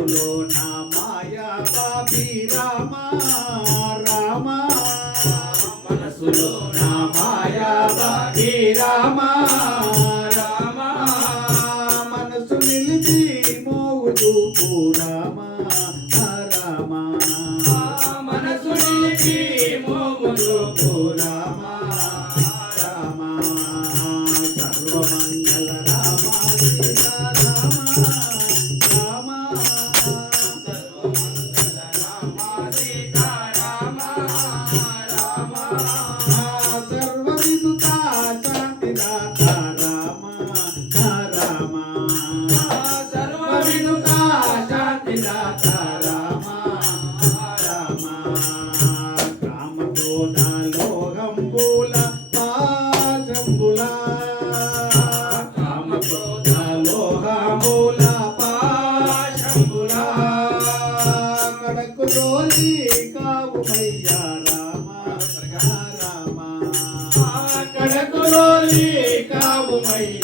మనసులో నా మాయా బాబీ రామ రామ. మనసులో నా మాయా బాబీ రామ.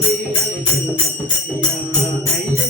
అయ్యా అయ్యా.